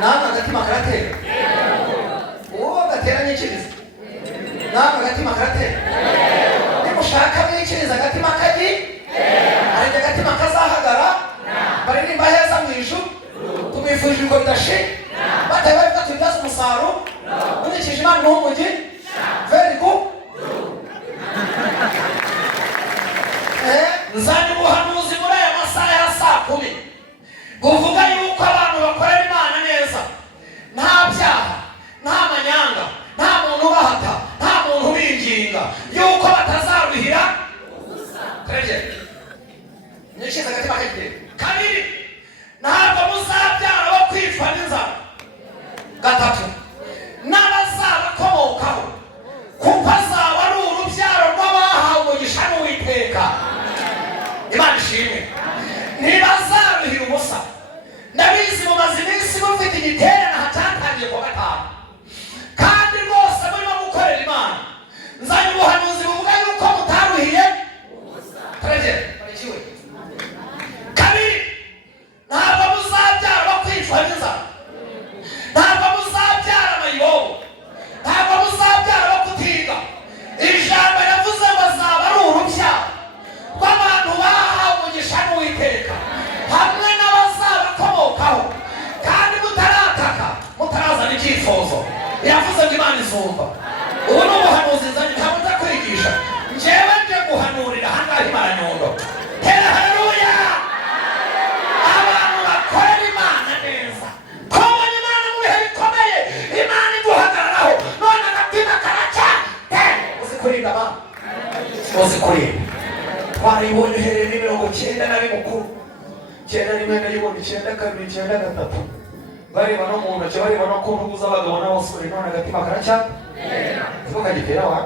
nama agatima karatera uwo gatera n'ikiriza nama agatima karatera nimushaka mwikiriza agatima kaji hari agatima kazahagara baririmba heza mu ijuru tumwifurije uko bidashira bataye bari batubyaza umusaruro unikije Imana n'umugi very good nzanye ubuhanuzi muri aya masaha ya saa 10 buvuga yuko abantu bakorera Imana neza nta byaha nta manyanga nta muntu bahata nta muntu binginga yuko batazaruhira ubusa nishiza agatima kagire kabiri ntabwo muzabyara bo kwicwa n'inzara gatatu n'abazabakomokaho kuko azaba ari urubyaro rw'abahawe umugisha n'Uwiteka Imana ishimwe ntibazaruhira ubusa ndabizi mumaze iminsi mufite igiterane hatangiye kuwa gatanu kandi rwose murimo gukorera Imana nzanye ubuhanuzi buvuga yuko mutaruhiye ubusa barikiwe kabiri ntabwo muzabyara bo kwicwa n'inzara ntabwo muzabyara amayibobo ntabwo muzabyara bo kutiga ijambo yavuze ngo azaba ari urubyaro rw'abantu bahawe umugisha n'Uwiteka hamwe n'abazabakomokaho kandi mutarataka mutarazana icyifuzo yavuze ngo Imana izumva ubu ni ubuhanuzi nzanye ntabwo nzakwigisha njyewe nje guhanurira ahangaha Imana Nyundo tera haleluya abantu bakorera Imana neza kubona Imana mu bihe bikomeye Imana iguhagararaho none agatima karaca uzikurinda abantu uzikurinda twarayibonye uhereye n'imirongo 9 na bimukuru 9 rimwe ndayibona 9 kabiri 9 gatatu bareba no mu ntoki bareba no ku ntugu z'abagabo n'abasore none agatima karaca tukagitera wa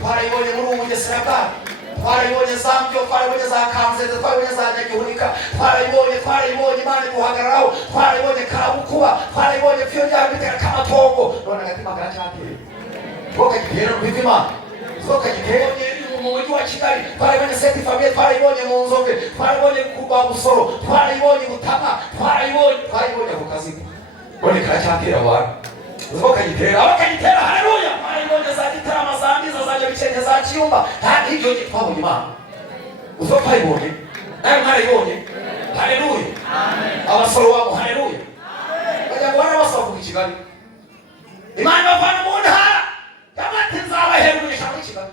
twarayibonye muri ubu Bugesera bwacu twarayibonye Zambyo twarayibonye za Kanzeze twarayibonye za Nyagihunika twarayibonye Imana iguhagararaho twarayibonye Karabukuba twarayibonye Pyo rya bitera kamatongo none agatima karacateye tukagitera kwivima tukagitera mu mujyi wa Kigali twarayibonye Sainte Famille twarayibonye mu Nzove twarayibonye ku Rwabusoro twarayibonye Butama twarayibonye ku Kaziba none karacatera abantu abakagitera haleluya twarayibonye za Gitarama za Ndiza za Nyabikenge za Kiyumba kandi ibyo twabonye Imana uzopayibonye nawe mwarayibonye haleluya abasoro wabo haleluya bajya guhana basavuga i Kigali Imana bavana mu ntara yamati nzabaherurisha muri Kigali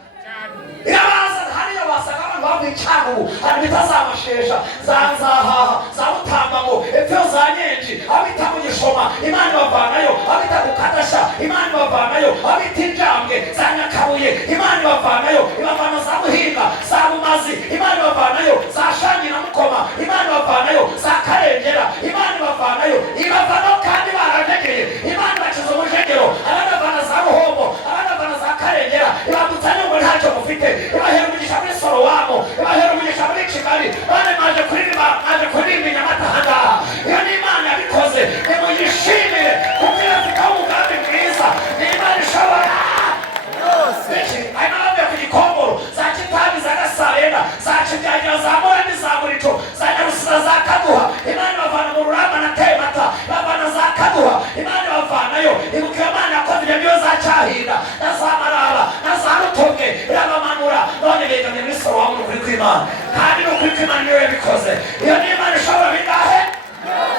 irabaza hariya basanga abantu bavuye Cyangugu hari bitazamashesha za Nzahaha za Butambamo epfo za Nyenji abita mu Gishoma Imana bavanayo abita ku Kadasha Imana bavanayo abita Injambwe za Nyakabuye Imana bavanayo ibavana za Buhinga za Bumazi Imana bavanayo za Shangi na Mukoma Imana bavanayo za Karengera Imana bavanayo ibavanayo kandi barajegeye Imana bakiza umujegero abana bavana za Ruhombo abana bavana za Karengera ibagutanye ngo ntacyo mufite ibahera umugisha muri Sorowamo ibahera umugisha muri Kigali bane maje kuririmba Nyamata ahangaha iyo ni Imana yabikoze nimuyishimire kuko irafite umugambi mwiza ni Imana ishobora yose hari n'abandi ku Gikongoro za Kitabi za Gasarenda za Kibyagira za Morani za Murico za Nyarusira za Kaduha Imana ibavana mu Ruramba na Temata ibavana za Kaduha Imana ibavanayo ibuka Imana yakoze ibyo za Cyahinda na za Maraba na za Rutoke irabamanura none begamye muri Sorowamo kuri kw'Imana kandi no kuri kw'Imana niyo yabikoze iyo ni Imana ishobora bingahe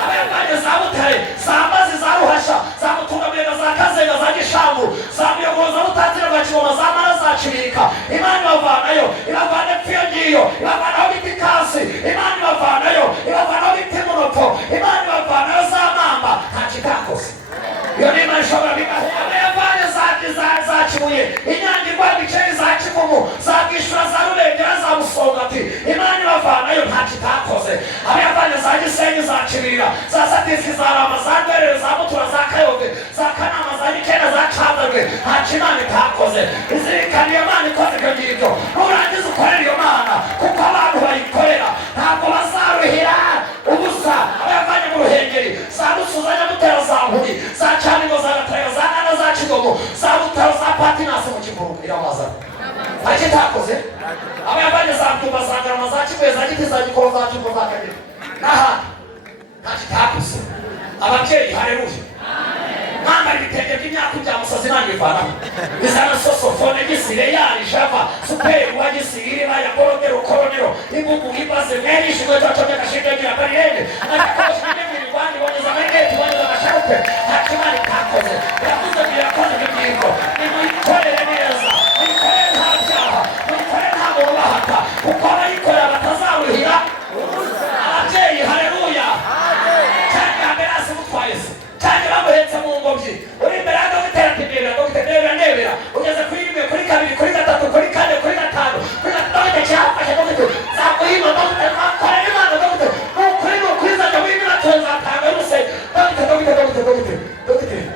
abayavanye za Butare za Mbazi za Ruhasha za Mutungamira za Kazenga za Gishambu za Muyogoza za Rutatira rwa Kigoma za Mara za Kibika Imana ibavanayo ibavana Pyo ngiyo ibavanaho biti Kasi Imana ibavanayo ibavanaho biti Munopo Imana ibavanayo za Mamba nta kitakoze iyo ni Imana ishobora bingahe abayavanye za Kibuye Inyange Rwabiceri za Kivumu za Bwishura za Rurengera za Musongati Imana ibavanayo nta kitakoze abayavanye za Gisenyi za Kibira za Satiski za Rama za Rwerere za Mutura za Kayobe za Kanama za Gikenda za Cyanzarwe nta Imana itakoze izirikana iyo Imana ikoze ibyo ngibyo nurangiza ukorera iyo Mana kuko abantu bayikorera ntabwo bazaruhira ubusa abayavanye mu Ruhengeri za Rusuza Nyamutera za Nkuri za Cyaningo za Gataraga za Nana za Kigogo za Butaro za Patinasi mu Kivumu iramazana ariko itakoze abayavanye za Byumba za Ngarama za Kibuye za Giti za Gikoro za Cyumba za Kagera n'ahandi nta kitakuze. Ababyeyi haleluya, mwambara ibitenge by'imyaka bya musazi Imana ivanaho bizana sosofone gisireyari java superi wa gisiri baya koronero koronero imbugu ibaze mwenisha inkweto wacomye agashinga gira bariyende agakoresha ibindi rwanda iboneza amarigeti iboneza amasharupe ntacyo Imana itakoze. Yavuze ngo irakoze ibingo, nimuyikorere neza, muyikorere nta byaha, muyikorere nta mubahata, kuko abayikorera batazawuhira. Ababyeyi haleluya, cyane hambere hasi mutwaye se cyane bamuhetse mu ngobyi uri imbere ya dogiteri atembera dogiteri ndebera ugeze kuri rimwe kuri kabiri kuri gatatu kuri kane kuri gatanu kuri dogiteri cyafashe dogiteri zakuhima dogiteri akorera Imana dogiteri nukuri zajya wimira tuzatanga ruse dogiteri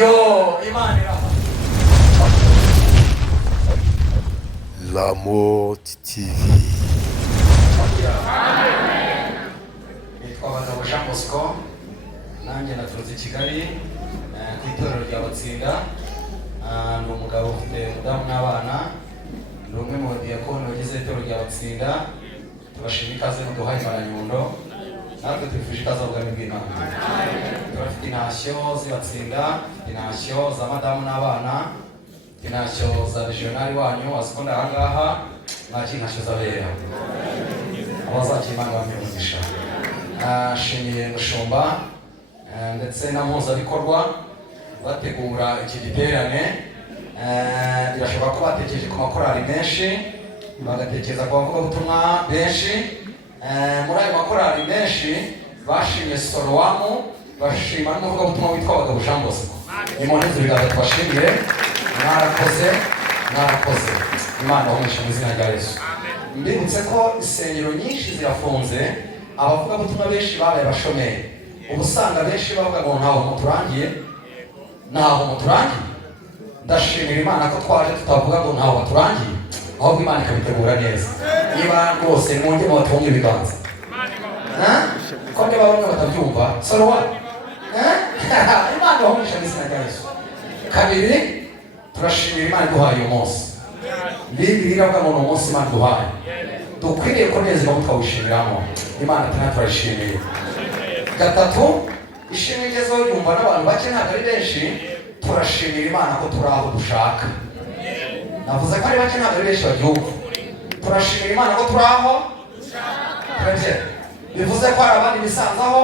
yo Imana iraha. La Mot TV. Nitwa Bagabo Jean Bosco, nanjye naturutse Kigali ku itorero rya Batsinda. Ndi umugabo ufite umudamu n'abana, ndi umwe mu badiyakoni bagize itorero rya Batsinda. Tubashima ikaze muduhaye Nyundo, natwe twifuje ikaze ubwami bw'Imana. Turafite intashyo z'Batsinda, intashyo za madamu n'abana, intashyo za regionali wanyu azikunda ahangaha, mwakira intashyo z'abera abazakira Imana bamwimugisha. Shimiye mushumba ndetse na mpuzabikorwa bategura iki giterane. Birashoboka ko batekereje ku makorali menshi, bagatekereza ku bavugabutumwa benshi. Muri ayo makorali menshi bashimye Sorowamu, bashima n'umuvugabutumwa witwa Bagabo Jean Bosco. Nimuneze ibiganza tubashimire, mwarakoze. Imana bahumugisha mu izina rya Yesu. Mbibutse ko insengero nyinshi zirafunze, abavugabutumwa benshi babaye abashomeri. Ubu usanga benshi bavuga ngo ntaho muturangiye. Ndashimira Imana ko twaje tutavuga ngo ntaho baturangiye, ahubwo Imana ikabitegura neza. Niba rwose mwongeye mubatunge ibiganza ko niba bamwe batabyumva Sorowa Imana bahumugisha mu izina rya Yesu. Kabiri, turashimira Imana iduhaye uyu munsi. Bibiliya iravuga ngo ni umunsi Imana iduhaye, dukwiriye kunezerwa tukawushimiramo. Imana turayishimiye. Gatatu, ishimwe igezeho yumva n'abantu bake ntabwo ari benshi. Turashimira Imana ko turi aho dushaka. Navuze ko ari bake ntabwo ari benshi babyumva. Turashimira Imana ko turi aho dushaka. Bivuze ko hari abandi bisanzaho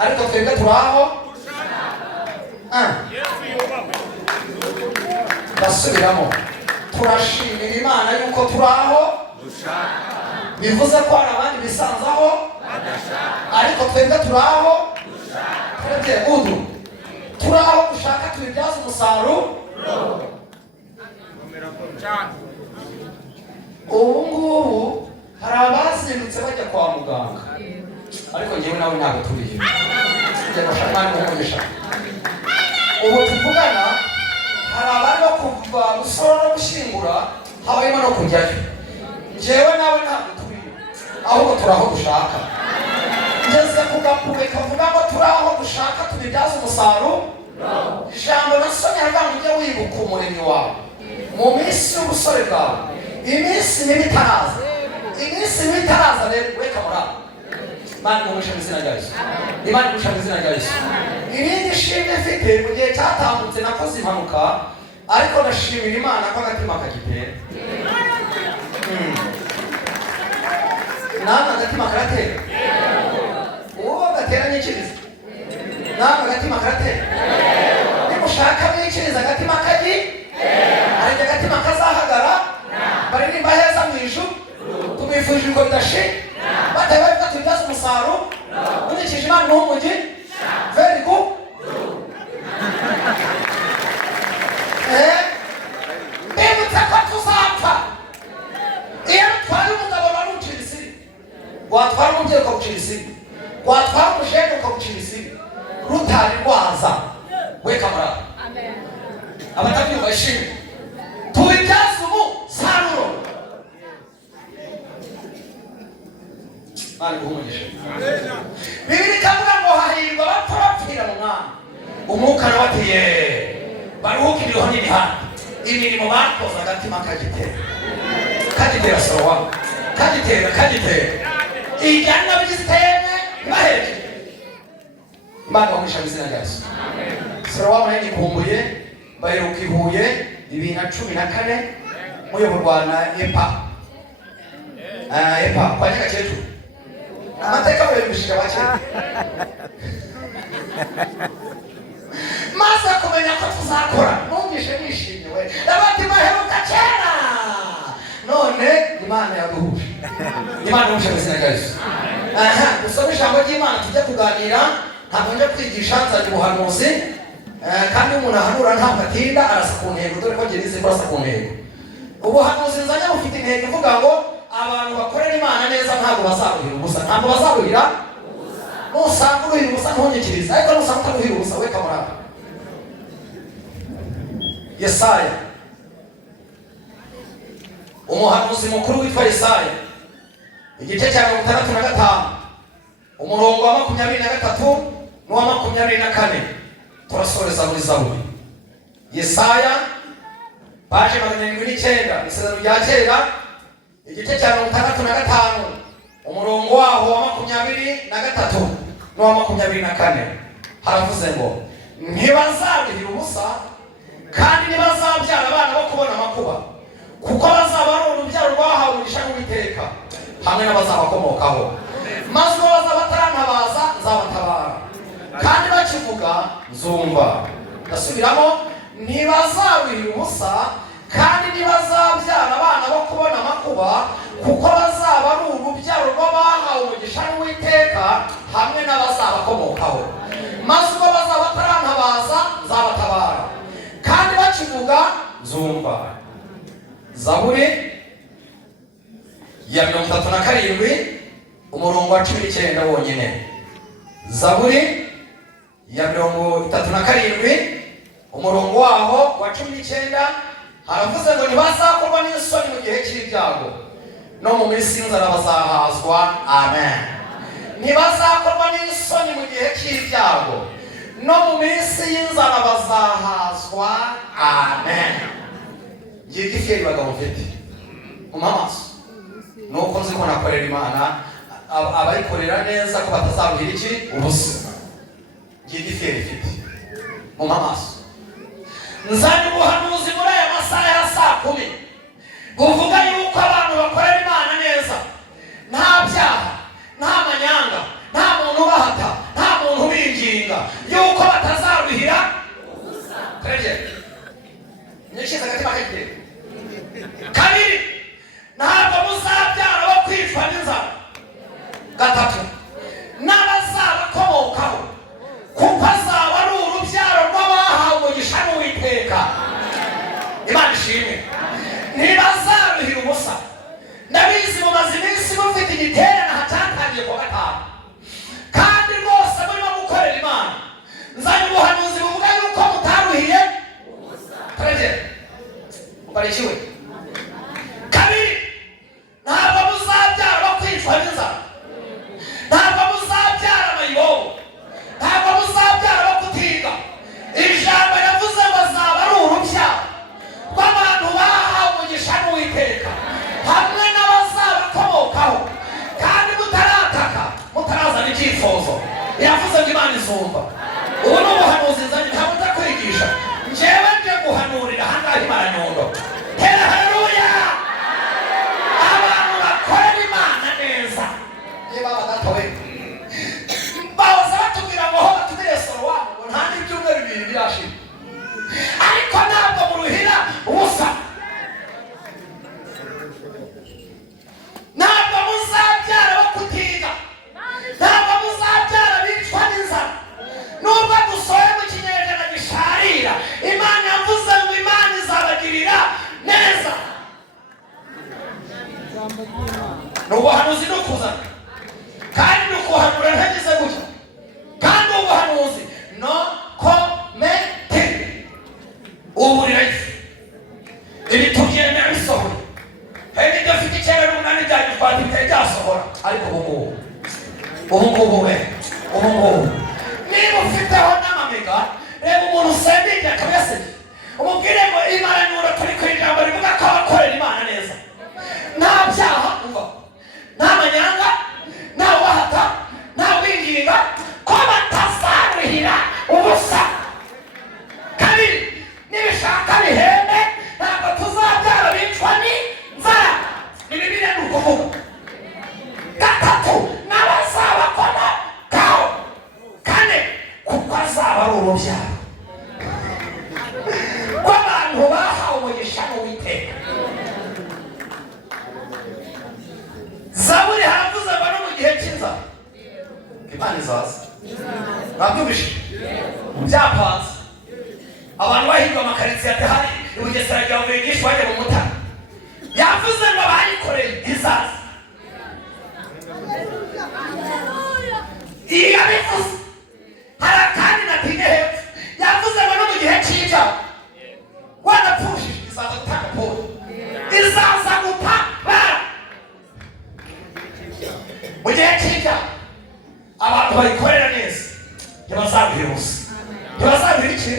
ariko twebwe turi aho basubiramo. Turashimira Imana yuko turi aho dushaka. Bivuze ko hari abandi bisanzaho ariko twebwe turi aho dushaka. Turi aho dushaka, tubibyaza umusaruro. Ubu ngubu hari abazindutse bajya kwa muganga, ariko njyewe nawe ntabwo turiyo. Ubu tuvugana hari abari no kuva gusora no gushyingura, habayemo no kujyayo. Njyewe nawe ntabwo turiyo, ahubwo turi aho dushaka. Ngeze ku gapupe kavuga ngo turi aho dushaka, tubibyaza umusaruro. Ijambo nasomye aravuga ngo ujye wibuka umuremyi wawe mu minsi y'ubusore bwawe, iminsi mibi itaraza. Iminsi mibi itaraza rero weka muraba. Imana imugisha mu izina rya Yesu. Imana imugisha mu izina rya Yesu. Irindi shimwe mfite, mu gihe cyatambutse nakoze impanuka, ariko ndashimira Imana ko agatima kagitera. Namwe agatima karatera? Uwo gatera nyikiriza? Namwe agatima karatera? Nimushaka mwikiriza agatima kagi? Hari agatima kazahagara? Baririmba heza mu ijuru? Tumwifurije ngo bidashira? Bataye bari tubyaza umusaruro? Unyikije Imana n'umugi? Very good. Mbibutse ko tuzapfa. Iyo utwara umugabo barucira isiri, watwara umubyeyi ukamucira isiri, watwara umujene ukamucira isiri, rutari rwaza weka muraba. Abatabyumva ishimwe, tubibyaze umusaruro. Imana iguhumugishe. Bibiliya ikavuga ngo hahirwa abapfa bapfira mu Mwami. Umwuka nawe ati baruhuke iriho n'imihanda. Imirimo bakoze agatima kagitera Sorowamu, kagitera ijyana bizitene bahereje Imana bamushaka izina rya Yesu. Sarawa yari kumbuye baheruka Ihuye 2014 muyoborwa na EPA kwa Nyakacyetu amateka bari gushika bake maze kumenya ko tuzakora numvishe nishimye we abandi baheruka kera none Imana yaduhuje Imana yamushaka izina rya Yesu. Dusome ijambo ry'Imana tujya kuganira ntabwo njya kwigisha nzajya ubuhanuzi kandi umuntu ahanura ntabwo atinda arasa ku ntego dore ko ngerize kurasa ku ntego. Ubuhanuzi nzajya bufite intego ivuga ngo abantu bakorera Imana neza ntabwo bazaruhira ubusa, ntabwo bazaruhira nusanga uruhira ubusa ntunyikiriza, ariko nusanga utaruhira ubusa we kamuraba. Yesaya, umuhanuzi mukuru witwa Yesaya, igice cya 65 umurongo wa 23 n'uwa 24 turasoreza muri Zaburi. Yesaya paje 79 isezerano rya kera igice cya 65 umurongo waho wa 23 n'uwa 24 haravuze ngo ntibazabihira ubusa kandi ntibazabyara abana bo kubona amakuba kuko bazaba ari urubyaro rwahawe umugisha n'Uwiteka hamwe n'abazabakomokaho maze ubwo bazaba batarantabaza nzabatabara kandi bakivuga nzumva. Ndasubiramo ntibazabihira ubusa kandi ntibazabyara abana bo kubona amakuba kuko bazaba ari urubyaro rw'abahawe umugisha n'Uwiteka hamwe n'abazabakomokaho maze ubwo bazaba batarantabaza nzabatabara kandi bakivuga nzumva. Zaburi ya 37 umurongo wa 19 wonyine. Zaburi ya 37 umurongo waho wa 19 haravuze ngo ntibazakorwa n'isoni mu gihe cy'ibyago no mu minsi y'inzara bazahazwa. Amen. Ntibazakorwa n'isoni mu gihe cy'ibyago no mu minsi y'inzara bazahazwa. Amen. Yigifye bagabo mfite umamaso nuko nzi ko nakorera Imana abayikorera neza ko batazaruhira iki ubusa. Yigifye mfite umamaso nzanye ubuhanuzi muri aya masaha ya saa 10 buvuga yuko abantu bakorera Imana neza nta byaha nta manyanga nta muntu bahata nta muntu binginga yuko batazaruhira ubusa. Treje nishiza katika kete kabiri ntabwo muzabyara bo kwicwa n'inzara. Gatatu n'abazabakomokaho kuko azaba ari urubyaro rw'abahawe umugisha n'Uwiteka. Imana ishimwe. Ntibazaruhira ubusa. Ndabizi mumaze iminsi mufite igiterane hatangiye kuwa 5 kandi rwose murimo gukorera Imana. Nzanye ubuhanuzi buvuga yuko mutaruhiye ubusa. Treje ubarikiwe. Kabiri ntabwo muzabyara bo kwicwa n'inzara, ntabwo muzabyara amayibobo, ntabwo muzabyara bo kutiga. Ijambo yavuze ngo azaba ari urubyaro rw'abantu bahawe umugisha n'Uwiteka hamwe n'abazabakomokaho kandi mutarataka mutarazana icyifuzo. Yavuze ngo Imana izumva. Ubu ni ubuhanuzi nzanye ntabwo ndakwigisha njyewe nje guhanurira ahangaha Imana Nyundo. Hera haleluya. Abantu bakorera Imana neza niba badatowe baza batubwira ngo ho batubire Sorowamu ngo nta n'ibyumweru 2 birashira ariko ntabwo muruhira ubusa. Ntabwo muzabyara bo kutiga, ntabwo muzabyara bicwa n'inzara. Nubwo dusohoye mu kinyejana gisharira Imana yavuze ngo Imana izabagirira neza. N'ubuhanuzi no kuzana kandi no kuhanura ntagize gutya kandi ubuhanuzi no komete ubu rirayifu ibi tubyemera bisohora hari n'idafite icyenda n'umunani byagifata bitari byasohora ariko ubu niba ufiteho n'amamega reba umuntu usendinge akabese umubwire ngo Imana Nyundo turi ku ijambo rivuga ko abakorera Imana neza nta byaha umva kuvuga. Gatatu, n'abazabakora kawo. Kane, kuko azaba ari urubyaro rw'abantu bahawe umugisha n'Uwiteka. Zaburi haravuze ngo no mu gihe cy'inzara Imana izaza. Babyumvise byapanze abantu bahirwa amakaritsiye ati hari i Bugesera rya Buye nyinshi bajya mu Mutara. Yavuze ngo bayikoreye izaza. Iyo yabivuze hari akandi natinye hepfo yavuze ngo no mu gihe cy'ibyago wanapfushije izaza gutanga polo, izaza gutabara. Mu gihe cy'ibyago abantu bayikorera neza ntibazabihira ubusa. Ntibazabihira iki?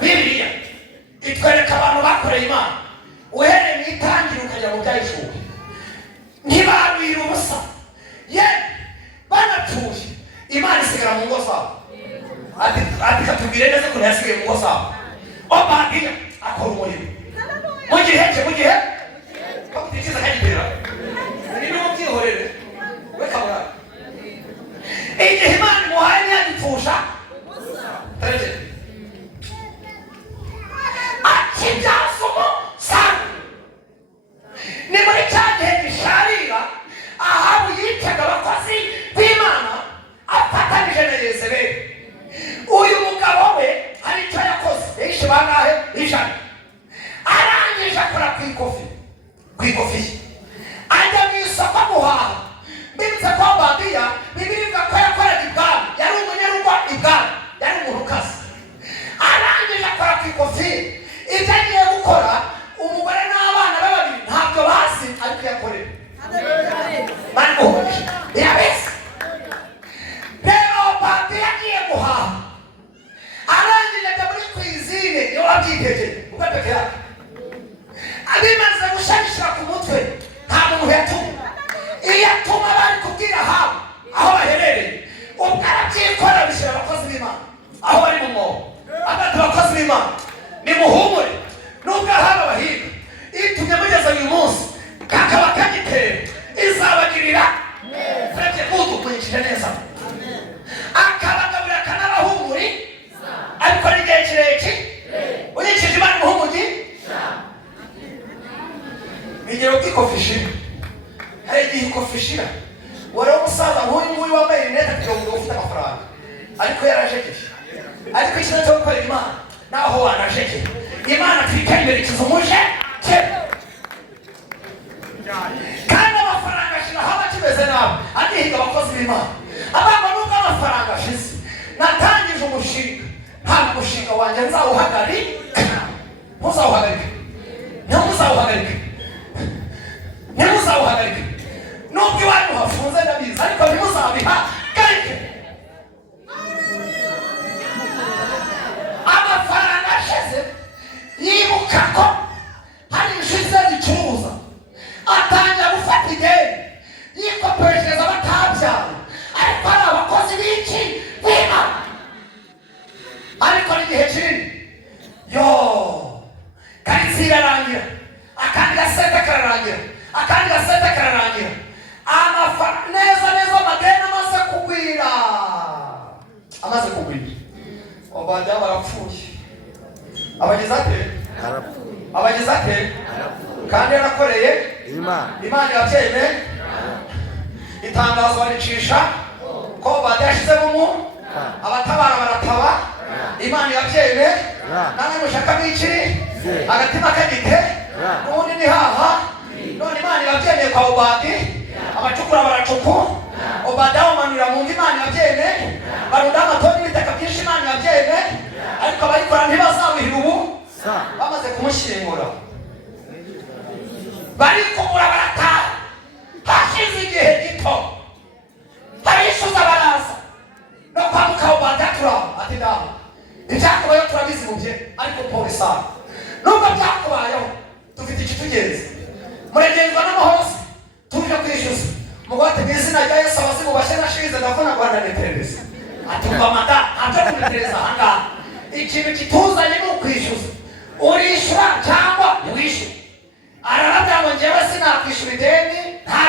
Bibiliya itwereka abantu bakoreye Imana uhereye mu itangira ukajya mu byayishuwe ntibabihira ubusa. Ye banapfuye Imana isigara mu ngo zabo. Ati katubwire neza ko ntiyasigaye mu ngo zabo. Obadiya akora umurimo mu gihe cye, mu gihe bakutikiza kagitera niba mubyihorere we kabura. Igihe Imana imuhaye ntiyagipfusha tareze akibyaza umusaruro. Ni muri cya gihe gisharira Ahabu yicaga abakozi b'Imana afatanije na Yezebeli. Uyu mugabo we hari icyo yakoze yishe bangahe? 100. Arangije akora ku ikofi ajya mu isoko guhaha. Mbibutse ko Obadiya Bibiliya ko yakoraga ibwami, yari umunyarugo ibwami, yari umurukazi. Arangije akora ku ikofi. Ibyo agiye gukora umugore n'abana be babiri ntabyo bazi ariko yakorera. Mani muhoje yabizi. Rero Obadiya agiye guhaha arangije ajya muri kwizine iyo wabyitegereje ugapeke yake abimaze gushayishira ku mutwe nta muntu yatuma. Iyo atuma bari kubwira aho baherereye ubwo arabyikora bishyira abakozi b'Imana aho bari mu mwobo. Abandi bakozi b'Imana nimuhumure nubwo ahaba bahiga itumye mugeza uyu munsi kakaba kagitera izabagirira fete kudu kuyikije neza akabagabura akanabahumuri ariko n'igihe kirekire unyikije Imana umuhumugi bigera uko ikofi ishira. Hari igihe ikofi ishira wari umusaza nk'uyu nguyu wambaye rinete kugira ngo ufite amafaranga ariko yarajegeje. Ariko ikintu cyo gukorera Imana naho wanajegeye Imana twitera imbere kizumuje cye kandi amafaranga ashira haba kimeze nabi adihiga abakozi b'Imana. Abana nubwo amafaranga ashize natangije umushinga ntabwo umushinga wanjye nzawuhagarika. Ntuzawuhagarike nubwo iwanyu hafunze ndabizi ariko ntimuzabihagarike. Amafaranga ashize yibuka ko hari inshuti zicuruza atangira gufata ideni yikoreshereza abatabyara ariko ari abakozi b'iki b'Imana. Ariko n'igihe kinini karitsiye irarangira akandi gasete kararangira neza amadeni amaze kugwira Obadiya barapfuye. Abageze ate kandi yarakoreye Imana yabyemeye. Itangazo baricisha ko Obadiya yashizemo umuntu abatabara barataba. Imana yabyemeye namwe mushaka bikiri agatima kagite n'ubundi ni haha. None Imana yabyemeye kwa Obadiya abacukura baracuku Obadiya bamanura mu Imana yabyemeye barunda amatoni y'ibitaka byinshi Imana yabyemeye ariko abayikora ntibazabihira ubu bamaze kumushyingura barikubura barataha. Hashize igihe gito barishyuza baraza no kwamuka Obadiya turaba ati ndaho ibyakubayeho turabizi mu bye ariko polisi nubwo byakubayeho dufite ikitugenza muragenzwa n'amahose tuje kwishyuza mugwate mu izina rya Yesu abazimu bashye nashize ndavuna Rwanda netereza atumva mada ntabyo kunetereza ahangaha. Ikintu kituzanye ni ukwishyuza. Urishyura cyangwa ntiwishyure. Ararabwira ngo njyewe sinakwishyura ideni nta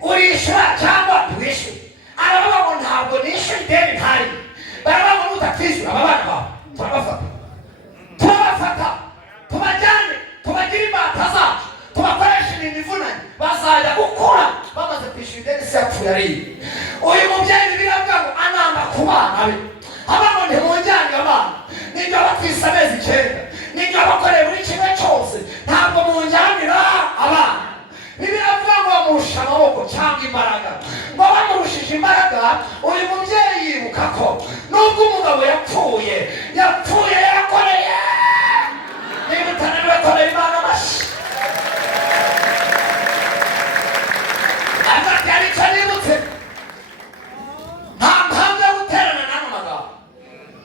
urishyura cyangwa ntiwishyure. Aravuga ngo ntabwo nishyura ideni ntari. Baravuga ngo nutakwishyura aba bana bawe turabafata tubajyane tubagire imbata zacu tubakoresha ibintu ivunanye bazajya gukura bamaze kwishyura ideni se yapfuye ariye. Uyu mubyeyi biravuga ngo anamba ku bana be aba ngo ntimujyane abana nibyo batwise amezi 9 nibyo bakoreye buri kimwe cyose ntabwo munjyanira abana. Biravuga ngo bamurusha amaboko cyangwa imbaraga ngo bamurushije imbaraga. Uyu mubyeyi yibuka ko nubwo umugabo yapfuye yarakoreye niba utananiwe korera Imana amashyi. Agati ari cyo nibutse nta mpamvu yo guterana n'ano magambo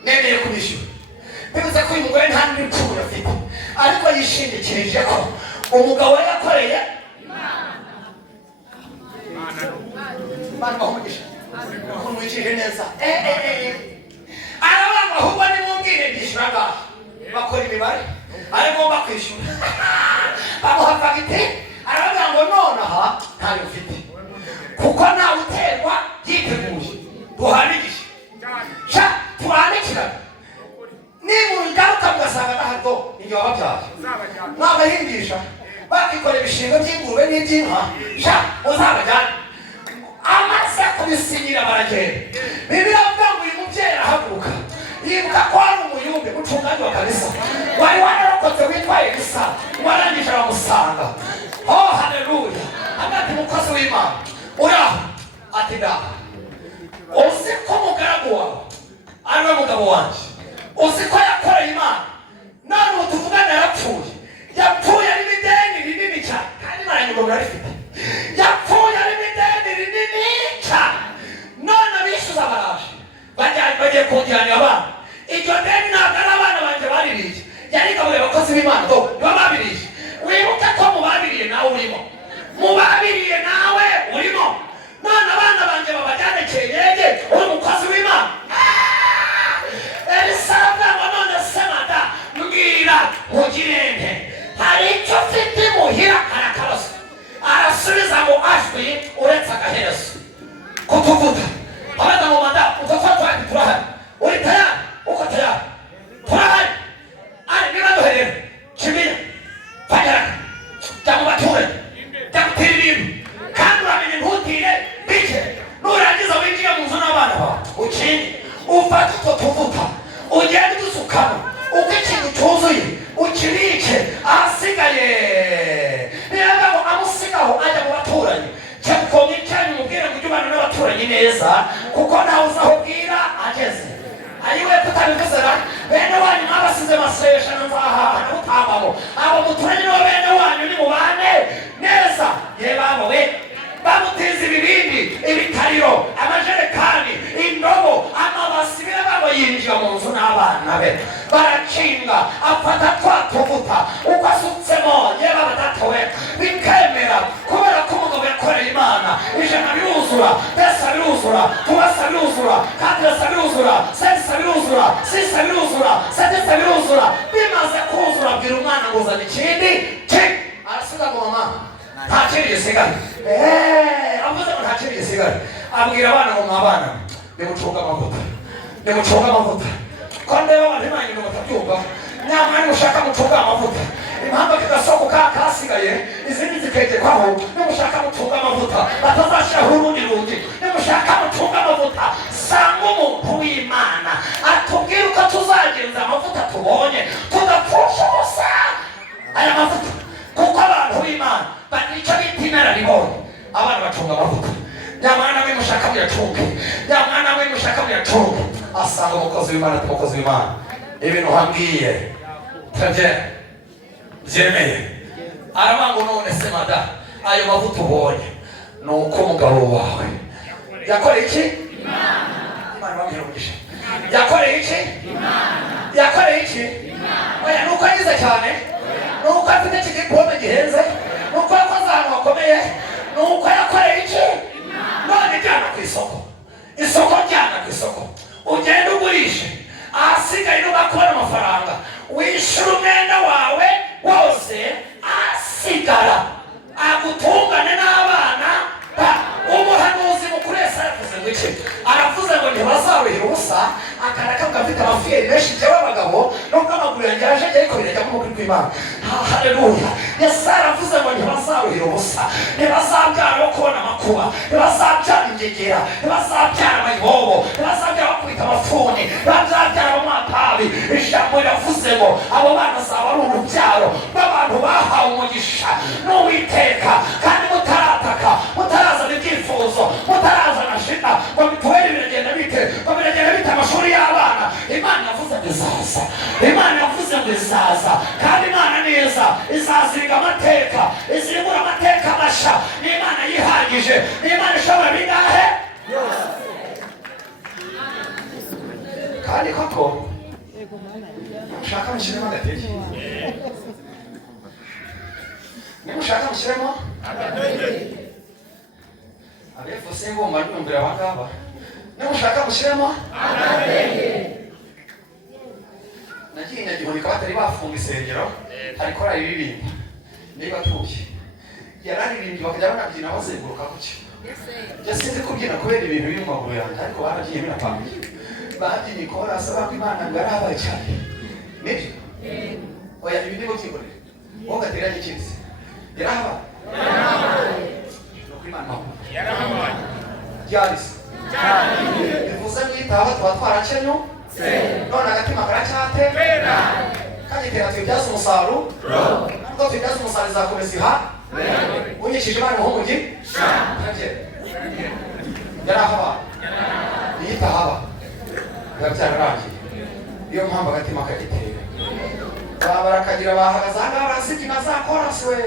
nemeye kubishyura. Bibutse ko uyu mugore nta n'ipfuye afite ariko yishingikirije ko umugabo yakoreye Imana bahumugisha kumwicije neza. Arabanga ahubwo nimumbwire byishyuraga bakora imibare arigomba kwishyura bamuha fagitire. Aravuga ngo nonaha ntayo ufite kuko nawe uterwa yiteguye duhanigishe tuhanikirana nimugaruka mugasanga n'ahato igihe wababyaye mwabahingisha bakikorera ibishinga by'ingurube n'iby'inka uzabajyane amaze kubisinyira baragenda. Bibiliya ivuga ngo uyu mubyeyi arahaguruka yibuka ko ari umuyumbe umucungaji wa kanisa wari wararokotse witwa Elisa warangije aramusanga. Oh haleluya. Agati mukozi w'Imana uraho ati ndaha uzi ko umugaragu wawe ari we mugabo wanjye uzi ko yakoreye Imana none ubu tuvugana yapfuye ari ideni rinini cyane kandi Imana nyuma arifite. Yapfuye ari ideni rinini cyane none bishyuza baraje bagiye kongera abana. Iryo deni ntabwo ari abana banjye baririye yarigabuye abakozi b'Imana do nibo babiriye. Wibuke ko mubabiriye nawe urimo none abana banjye babajyane Cyeyege uri umukozi w'Imana. Elisa aravuga ngo none se mada mbwira ugirente hari icyo ufite imuhira arakabaza. Arasubiza ngo ajwi uretse agaherezo kutuvuta abaga mu mada utafata turahari uri tayari uko tayari turahari ari niba duherera kimenya fanyara cyangwa bature cyangwa ibintu kandi uramenye ntutire bike nurangiza winjiye mu nzu n'abana bawe ukindi ufata utwo tuvuta ugenda udusukamo uko ikintu cyuzuye ukibike ahasigaye. Niba ngo amusigaho ajya mu baturanyi cyangwa cyane umubwire ngo ujye ubana n'abaturanyi neza kuko nawe uzaho bwira ageze. Ayiwe tutabivuze bene wanyu mwabasize masesha nzahaha n'utambamo abo muturanye no bene wanyu ni mubane neza. Yebabo we bamutiza ibibindi ibitariro amajerekani indobo amabasi birababo yinjira mu nzu n'abana be barakinga afata twa tuvuta uko asutsemo yeba batatowe bikemera kubera ko umugabo yakoreye Imana. Ijana biruzura Pesa biruzura Tubasa biruzura Katresa biruzura Sensa biruzura Sisa biruzura Sedesa biruzura bimaze kuzura bwira umwana ngo uzana ikindi arasubiza ngo mama nta kindi gisigara. Avuze ngo nta kindi gisigara abwira abana ngo mwabana nimucunga amavuta ko ndeba abantu Imana ngo batabyumva nyamara mushaka mucunga amavuta impamvu kigasoko kasigaye izindi zikegerwaho nimushaka mucunga amavuta batazashyiraho urundi rundi. Nimushaka mucunga amavuta sanga umuntu w'Imana atubwira uko tuzagenza amavuta tubonye tudapfusha ubusa aya mavuta kuko abantu b'Imana banica bitimera ribonye abana bacunga amavuta. Nyamara namwe mushaka muyacunge asanga umukozi w'Imana ibintu hambwiye byemeye. Aravuga ngo none se mada ayo mavuta ubonye ni uko umugabo wawe yakoreye iki? Imana bamwirugisha yakoreye iki? Oya nuko yize cyane nuko afite iki gikombe gihenze nuko yakoze ahantu hakomeye nuko yakoreye iki? None jyana ku isoko jyana ku isoko ugenda ugurishe ahasigaye nubakubona amafaranga wishyura umwenda wawe wose asigara agutungane n'abana kw'Imana. Haleluya. Yesu aravuze ngo ntibazaruhira ubusa, ntibazabyara bo kubona amakuba, ntibazabyara ingegera, ntibazabyara amayibobo, ntibazabyara bakubita amafuni, ntibazabyara abamatabi. Ijambo riravuze ngo abo bana azaba ari urubyaro rw'abantu bahawe umugisha n'Uwiteka, kandi mutarataka, mutarazana ibyifuzo, mutarazana shida ngo mituweli biragenda bite, ngo biragenda bite amashuri y'abana. Imana yavuze ngo izaza, Imana yavuze ngo izaza, kandi Imana neza izaziriga amateka, izirigura amateka masha. Ni Imana yihagije, ni Imana ishobora bingahe kandi koko mushaka mushyiremo agatege, nimushaka mushyiremo abefuse ngomba numvira abangaba, nimushaka mushyiremo nagiye nyagihunika batari bafunga isengero, ariko araririmba niba tuye yararirimbye bakajya banabyina bazenguruka gutyo. Yasinze kubyina kubera ibintu biri mu maguru yanjye, ariko barabyiye binapanga babyinnye ikorasi abanga Imana ngo arabaye cyane. Nibyo oya ibi ndimo kwikorera wowe gateranye cyose yarahabaye no kuri Imana yarahabaye byarisi bivuze ngo itaha tuba twarakenyo none agatima karacyatera kagitera tubyaza umusaruro nubwo tubyaza umusaruro izakomeza iha unyishije Imana umuhumugi yarahabaye yitahaba byararangiye. Iyo mpamvu agatima kagitera barakagira bahagaze ahangaha barazibyina za korasi we,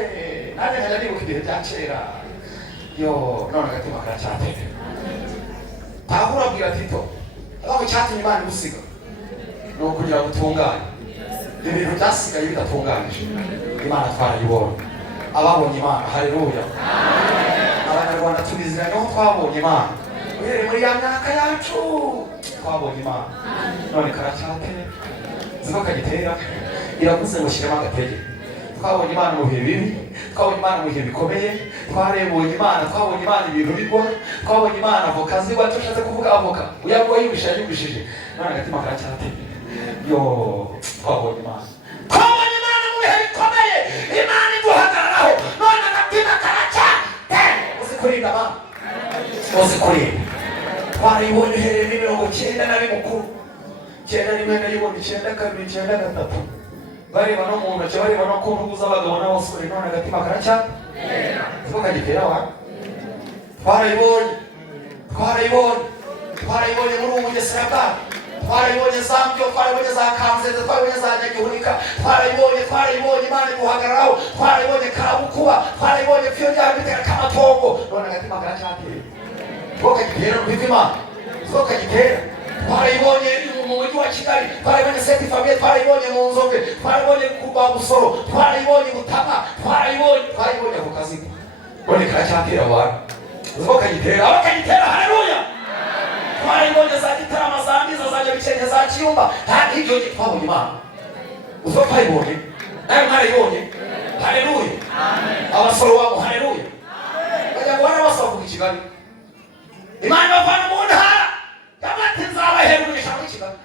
nanjye nkajya nibuka ibihe bya kera. Yo none agatima karacyatera. Pawulo abwira Tito aho cyatumye Imana imusiga ni ukugira ngo utungane ibintu byasigaye bidatunganije. Imana twarayibonye, ababonye Imana. Haleluya. Abanyarwanda tubiziranye aho twabonye Imana uhereye muri ya myaka yacu, twabonye Imana. None karacyatera zino kagitera. Iravuze ngo shyiramo agatege. Twabonye Imana mu bihe bibi, twabonye Imana mu bihe bikomeye, twarebonye Imana, twabonye Imana ibintu bigwa, twabonye Imana avoka zigwa. Tushatse kuvuga avoka uyagwa yubishije none agatima karacyatera. Yo twabonye Imana, twabonye Imana mu bihe bikomeye, Imana iduhagararaho none agatima karacyatera. Uzi kurinda Imana, uzi kurinda. Twarayibonye uhereye muri 90 mukuru 91 nayibonye 92 93 bareba no mu ntoki, bareba no ku ntugu z'abagabo n'abasore. none agatima karacyatera tuko kagitera wa twarayibonye muri ubu Bugesera bwacu, twarayibonye za Mbyo, twarayibonye za Kanzenze, twarayibonye za Nyagihunika, twarayibonye Imana iguhagararaho, twarayibonye Kabukuba, twarayibonye Fiyo rya bitera kamatongo. none agatima karacyatera tuko kagitera n'ubwo Imana tuko kagitera. Twarayibonye mu mujyi wa Kigali, twarayibonye Sainte Famille, twarayibonye mu Nzove, twarayibonye ku Busoro, twarayibonye Butama, twarayibonye ku Kazigo. none karacyatera abantu tuko kagitera, abo kagitera. Haleluya. Twarayibonye za Gitarama, za Ndiza, za Nyabikenge, za Kiyumba. Nta ibyo twabonye Imana uzo twayibonye nayo mwarayibonye. Haleluya. Abasoro wabo. Haleluya. bajya ngo bana basavuga i Kigali, Imana bavana mu ntara yamati nzabahera umugisha muri Kigali.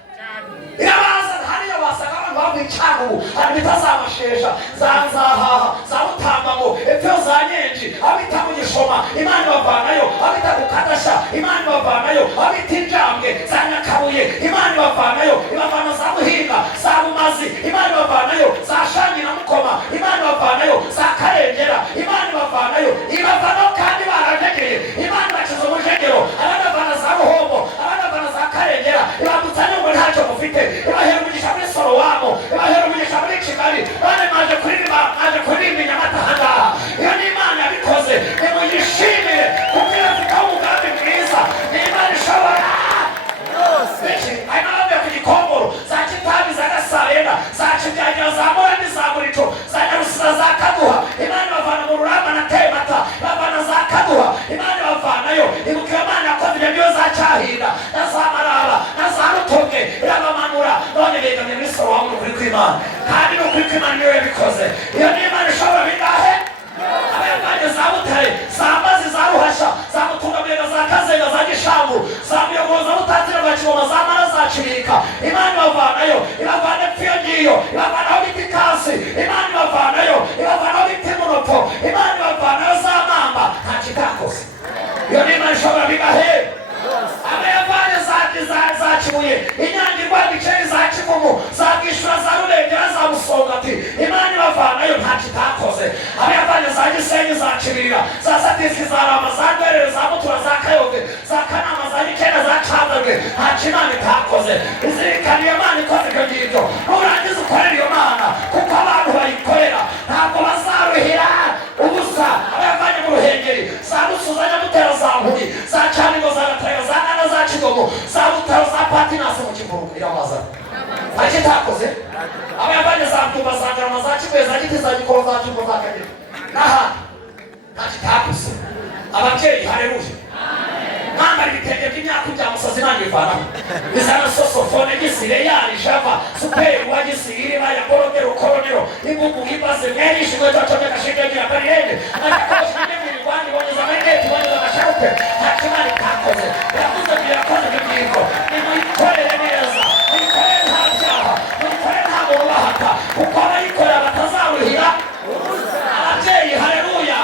Irabaza hariya basaga abantu bavuye Cyangugu, hari bitazamashesha za Nzahaha, za Butambamo, epfo za Nyenji, abita mu Gishoma Imana bavanayo, abita ku Kadasha Imana bavanayo, abita Injambwe za Nyakabuye Imana bavanayo, ibavana za Buhinga, za Bumazi Imana bavanayo, za Shangi na Mukoma Imana bavanayo, za Karengera Imana bavanayo, ibavanaho kandi barajegeye Imana bakiza umujegero. Abana bavana za Buhombo, abana bavana za Karengera, ibambutsa ngo ntacyo mufite, ibahera umugisha muri Sorowamo, ibahera umugisha muri Kigali. Bane maje kuririmba i Nyamata ahangaha. Iyo ni Imana yabikoze, nimuyishimire kuko irafite umugambi mwiza. Ni Imana ishobora byose. Hanyuma bavuye ku bishobora bigahera. Aba yavanye za Kibuye, Inyangirwa, Giceri, za Kivumu, za Bwishyura, za Rubengera, za Musongati, Imana ibavanayo ntacyo itakoze. Aba yavanye za Gisenyi, za Kibirira, za Satisi, za Rama, za Rwerere, za Mutura, za Kayobe, za Kanama, za Gikena, za Candagwe, ntacyo Imana itakoze. Izirikana iyo Mana ikoze ibyo ngibyo, nurangiza ukorera iyo Mana, kuko abantu bayikorera ntabwo bazaruhira ubusa. Aba yavanye mu Ruhengeri, za Rusuza, Nyamutera, za Nkuri, za Cyanika, za Gataraga, za Nana, za Kigogo, za Butaro, za Patinasi mu Kivuruga iramazana. Ntacyo itakoze. Aba yavanye za Byumba, za Ngarama, za Kibuye, za Giti, za Gikoro, za Cyumba, za Kagera n'ahandi. Ntacyo itakoze. Ababyeyi haleluya. Mwambara ibitenge by'imyaka bya musazi Imana ivanaho. Bizana Sosofone, Gisire, Yari, Java, Superi, wa Gisire, ya Koronero, Koronero, Ibugu, Ibaze, Mwenishi, Gwetotoke, Kashinde, Gira, Barirenge, Nakakoshi, Ndemiri, Rwanda, Iboneza Marineti, Iboneza Masharupe, ntacyo Imana itakoze. Yavuze ngo irakoze ibyo nimuyikorere neza, muyikorere nta byaha, muyikorere nta mubahata, kuko abayikorera batazaruhira. Ababyeyi haleluya.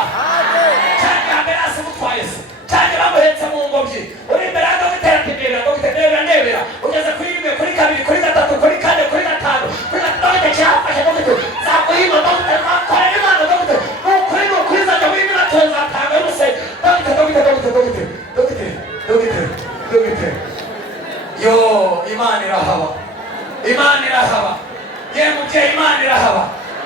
Cyane hambere hasi mutwaye se, cyane bamuhetse mu ngobyi, uri imbere ya dogiteri atembera, dogiteri ndebera, ugeze kuri rimwe, kuri kabiri, kuri gatatu, kuri kane, kuri gatanu, kuri dogiteri cyafashe dogiteri, zakuhima dogiteri, bakorera Imana dogiteri, nukuri zajya muri minatoye zatanga y'uruse, dogiteri. Yo, Imana irahaba. Imana irahaba. Ye mubyeyi, Imana irahaba.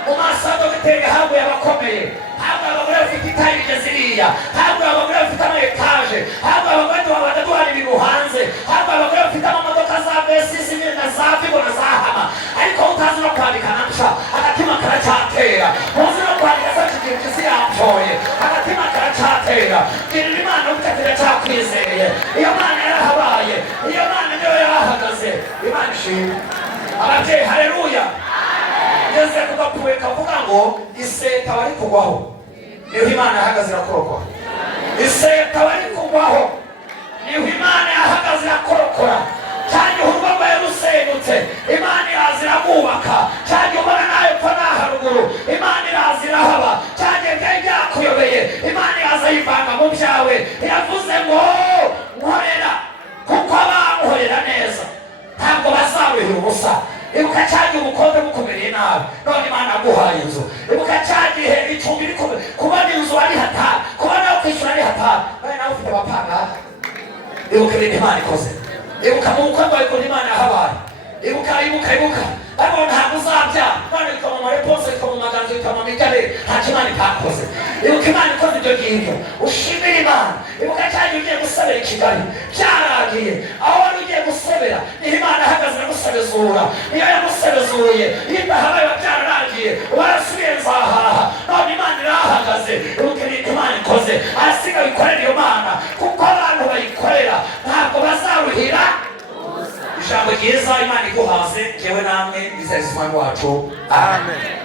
Mu maso ya dogiteri haguye abakomeye. Haguye abagore bafite itayi bigeze iriya. Haguye abagore bafite ama etaje. Haguye abagore baduhana ibintu hanze. Haguye abagore bafite amamodoka za Besisi na za Vigo na za Hama. Ariko utazi no kwandika naca, agatima karacyatera. Uzi no kwandika se kigira isi yapfoye. Agatima karacyatera. Girira Imana ubutatira cyakwizeye. Iyo Mana yarahabaye. Iyo Mana niyo yarahagaze. Imana ishimwe. Ababyeyi haleluya. Yeze kugapfuye kavuga ngo iseta bari kugwaho niho Imana yahagaze irakorokora. Iseta bari kugwaho niho Imana yahagaze irakorokora. Cyane urwo rwayo rusenyutse, Imana iraza irabwubaka. Cyane ubona nayo ko nta haruguru, Imana iraza irahaba. Cyane byari byakuyobeye, Imana iraza yivanga mu byawe. Iravuze ngo nkorera, kuko abankorera neza ntabwo bazaruhira ubusa. Ibuka cyagihe ubukonde bukomereye nabi, none Imana aguhaye inzu. Ibuka cyagihe icumbi kubona inzu ari hatari, kubona aho kwishyura ari hatari, none nawe ufite abapanga. Ibuka ibintu Imana ikoze. Ibuka mu bukwe bwawe ukuntu Imana yahabaye. Ibuka. Ariko ntabwo uzabyara, none bikaba mu mareponse, bikaba mu maganzo, bikaba mu migare, ntacyo Imana itakoze. Ibuka Imana ikoze ibyo ngibyo, ushimire Imana. Ibuka cyagihe ugiye gusebera i Kigali, byaragiye. Aho wari ugiye gusebera, niho Imana ahagaze iragusebezura. Iyo yagusebezuye, iyo idahabaye byararangiye, warasubiye nzahaha. None Imana irahagaze. Ibuka ibintu Imana ikoze, ahasigaye ikorera iyo Mana, kuko abantu bayikorera ntabwo bazaruhira. Ijambo ryiza Imana iguhaze, jewe namwe bizazimana wacu. Amen.